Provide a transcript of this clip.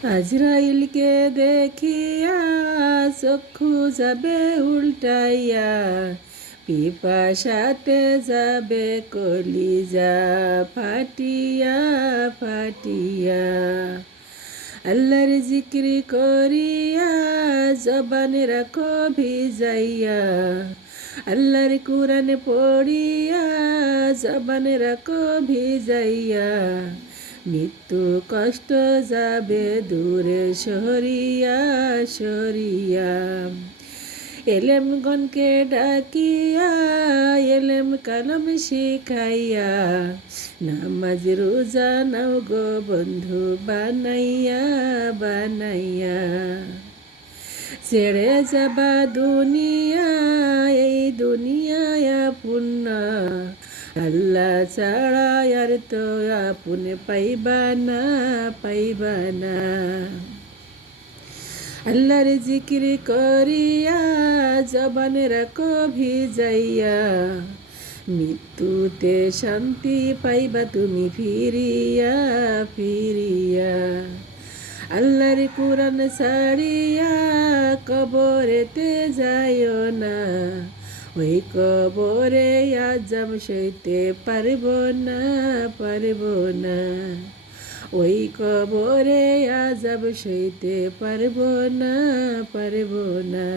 আজরাইলকে দেখিয়া চক্ষু যাবে উল্টাইয়া পিপাসাতে যাবে কলিজা ফাটিয়া ফাটিয়া আল্লাহর জিক্রি করিয়া জবানে রাখো ভিজাইয়া আল্লাহর কোরআন পড়িয়া জবানে রাখো ভিজাইয়া মৃত্যু কষ্ট যাবে দূরে সরিয়া সরিয়া। এলেম গনকে ডাকিয়া, এলেম কালাম শিখাইয়া। নামাজ, রোজা নাও গো বন্ধু, বানাইয়া বানাইয়া। ছেড়ে যাবা দুনিয়া, এই দুনিয়ায় পুণ্য আল্লাহ ছাড়া আর তো আপন পাইবা না পাইবা না আল্লাহর জিকির করিয়া জবানে রাখো ভিজাইয়া মৃত্যুতে শান্তি পাইবা তুমি ফিরিয়া ফিরিয়া আল্লাহর কোরআন ছাড়িয়া কবরেতে যাইও না ওই কবরে আজম সইতে পারব না পারব না। ওই কবরে আজব সইতে পারব না পারব না।